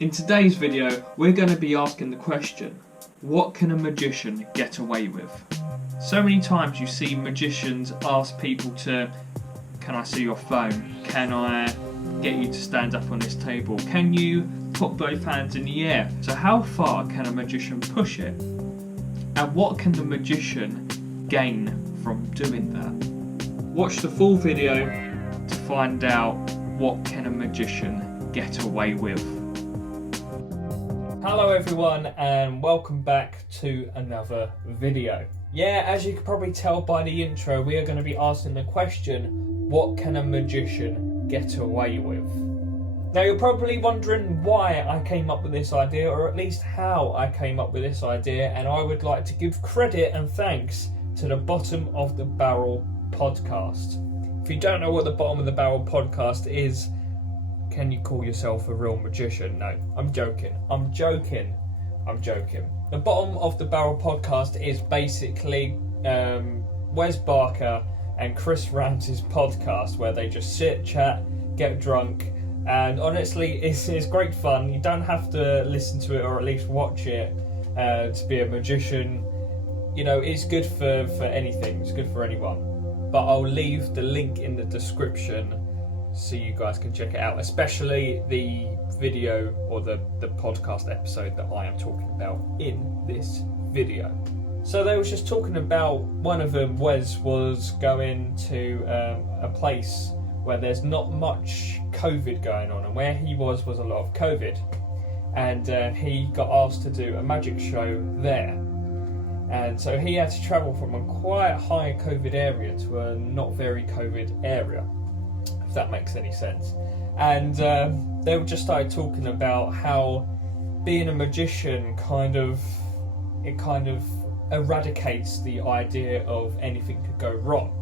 In today's video, we're going to be asking the question, what can a magician get away with? So many times you see magicians ask people to, can I see your phone? Can I get you to stand up on this table? Can you put both hands in the air? So how far can a magician push it? And what can the magician gain from doing that? Watch the full video to find out what can a magician get away with. Hello everyone and welcome back to another video. Yeah, as you can probably tell by the intro, we are going to be asking the question, what can a magician get away with? Now you're probably wondering why I came up with this idea, or at least how I came up with this idea, and I would like to give credit and thanks to the Bottom of the Barrel podcast. If you don't know what the Bottom of the Barrel podcast is, can you call yourself a real magician? No, I'm joking. The Bottom of the Barrel podcast is basically Wes Barker and Chris Ramsey's podcast where they just sit, chat, get drunk, and honestly, it's great fun. You don't have to listen to it or at least watch it to be a magician. You know, it's good for anything. It's good for anyone. But I'll leave the link in the description so you guys can check it out, especially the video or the podcast episode that I am talking about in this video. So they was just talking about, one of them, Wes, was going to a place where there's not much COVID going on, and where he was a lot of COVID, and he got asked to do a magic show there, and so he had to travel from a quite high COVID area to a not very COVID area, if that makes any sense. And they just started talking about how being a magician kind of eradicates the idea of anything could go wrong.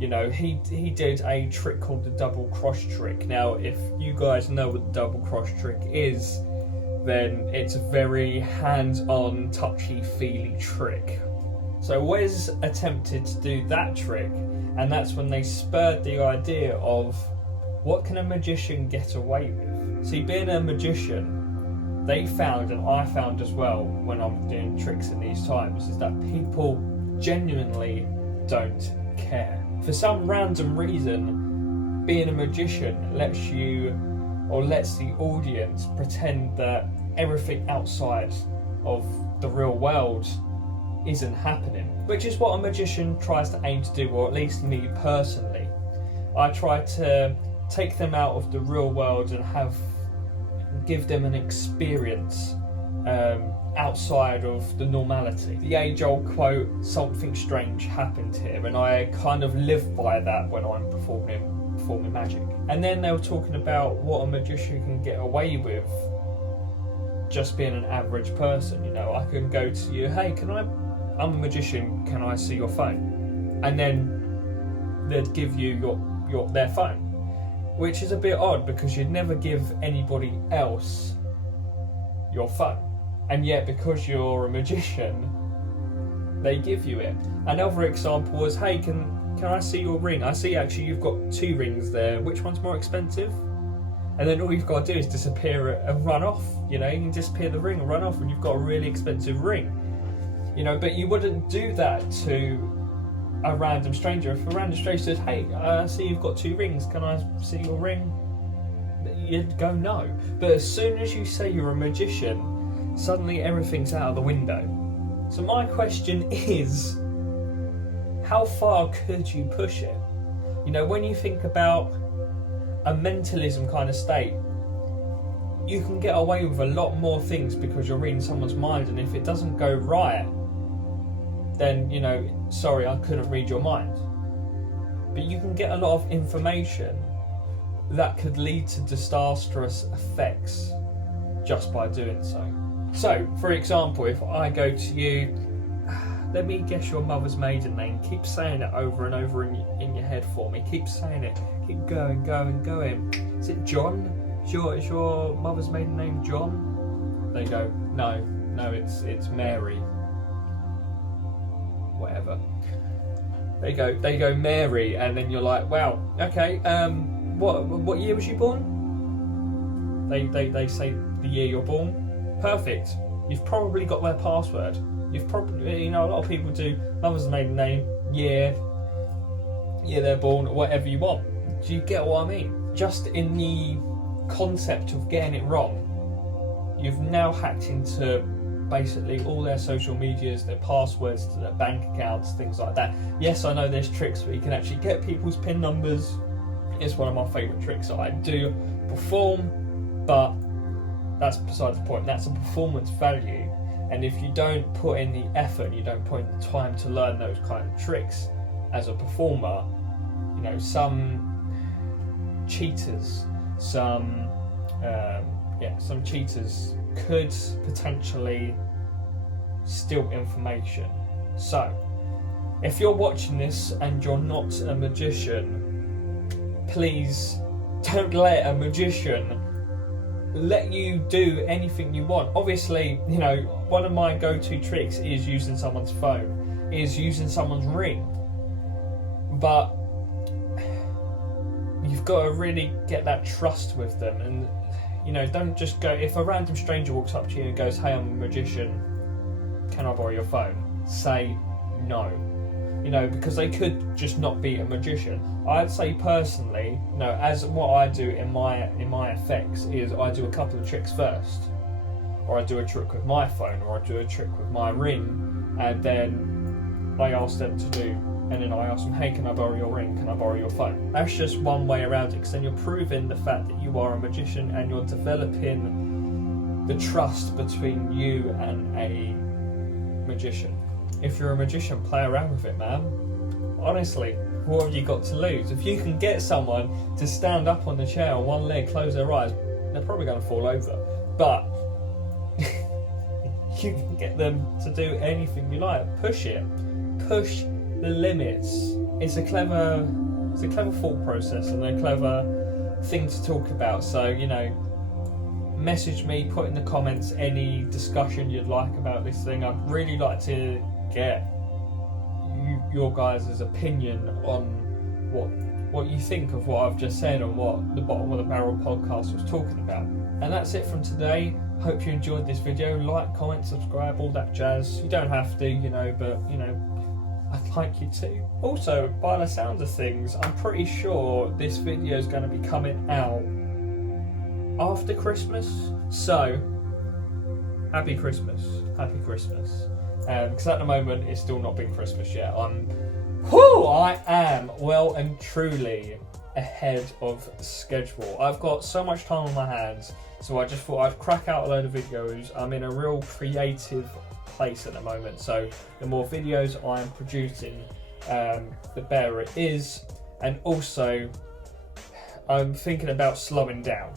You know, he did a trick called the double cross trick. Now, if you guys know what the double cross trick is, then it's a very hands-on, touchy-feely trick. So Wes attempted to do that trick, and that's when they spurred the idea of, what can a magician get away with? See, being a magician, they found, and I found as well when I'm doing tricks in these times, is that people genuinely don't care. For some random reason, being a magician lets the audience pretend that everything outside of the real world isn't happening, which is what a magician tries to aim to do, or at least me personally. I try to take them out of the real world and give them an experience outside of the normality. The age-old quote, something strange happened here, and I kind of live by that when I'm performing magic. And then they were talking about what a magician can get away with just being an average person. You know, I can go to you, hey, I'm a magician, can I see your phone? And then they'd give you their phone, which is a bit odd because you'd never give anybody else your phone. And yet, because you're a magician, they give you it. Another example was, hey, can I see your ring? I see actually you've got 2 rings there. Which one's more expensive? And then all you've got to do is disappear and run off. You know, you can disappear the ring and run off and you've got a really expensive ring. You know, but you wouldn't do that to a random stranger. If a random stranger says, hey, I see you've got 2 rings, can I see your ring? You'd go no. But as soon as you say you're a magician, suddenly everything's out of the window. So my question is, how far could you push it? You know, when you think about a mentalism kind of state, you can get away with a lot more things because you're reading someone's mind, and if it doesn't go right, then, you know, sorry, I couldn't read your mind. But you can get a lot of information that could lead to disastrous effects just by doing so. So, for example, if I go to you, let me guess your mother's maiden name. Keep saying it over and over in your head for me. Keep saying it. Keep going. Is it John? Is your mother's maiden name John? They go, no, it's Mary. Whatever. They go Mary, and then you're like, wow, okay. What year was she born? They say the year you're born, perfect. You've probably got their password. You've probably, a lot of people do mother's maiden name, year they're born, whatever you want. Do you get what I mean? Just in the concept of getting it wrong, you've now hacked into basically all their social medias, their passwords to their bank accounts, things like that. Yes, I know there's tricks where you can actually get people's PIN numbers. It's one of my favourite tricks that I do perform, but that's beside the point. That's a performance value, and if you don't put in the effort and you don't put in the time to learn those kind of tricks as a performer, some cheaters, some cheaters could potentially steal information. So, if you're watching this and you're not a magician, please don't let a magician let you do anything you want. Obviously, one of my go-to tricks is using someone's phone, is using someone's ring. But you've got to really get that trust with them, and don't just go, if a random stranger walks up to you and goes, "Hey, I'm a magician, can I borrow your phone?" Say no. Because they could just not be a magician. I'd say personally, as what I do in my effects is I do a couple of tricks first, or I do a trick with my phone, or I do a trick with my ring, and then I ask them to do. And then I ask them, "Hey, can I borrow your ring? Can I borrow your phone?" That's just one way around it, because then you're proving the fact that you are a magician and you're developing the trust between you and a magician. If you're a magician, play around with it, man. Honestly, what have you got to lose? If you can get someone to stand up on the chair on one leg, close their eyes, they're probably going to fall over. But you can get them to do anything you like. Push it. Push the limits. It's a clever thought process and a clever thing to talk about. So, message me, put in the comments any discussion you'd like about this thing. I'd really like to get your guys' opinion on what you think of what I've just said and what the Bottom of the Barrel podcast was talking about. And that's it from today. Hope you enjoyed this video. Like, comment, subscribe, all that jazz. You don't have to, but I'd like you to. Also, by the sound of things, I'm pretty sure this video is going to be coming out after Christmas. So, happy Christmas. Happy Christmas. Because at the moment, it's still not been Christmas yet. I am well and truly ahead of schedule. I've got so much time on my hands, so I just thought I'd crack out a load of videos. I'm in a real creative place at the moment, so the more videos I'm producing, the better it is. And also, I'm thinking about slowing down.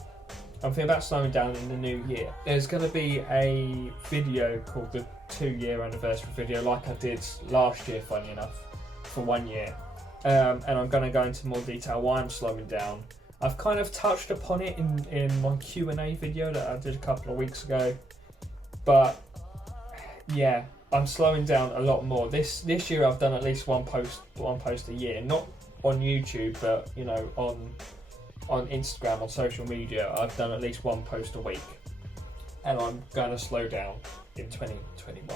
in the new year. There's going to be a video called the 2-year anniversary video, like I did last year, funny enough, for 1 year. And I'm going to go into more detail why I'm slowing down. I've kind of touched upon it in my Q&A video that I did a couple of weeks ago. But yeah, I'm slowing down a lot more. This year I've done at least one post a year, not on YouTube, but on Instagram, on social media. I've done at least one post a week, and I'm going to slow down in 2021.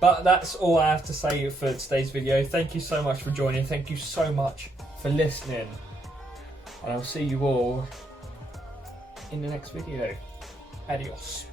But that's all I have to say for today's video. Thank you so much for joining. Thank you so much for listening, and I'll see you all in the next video. Adios.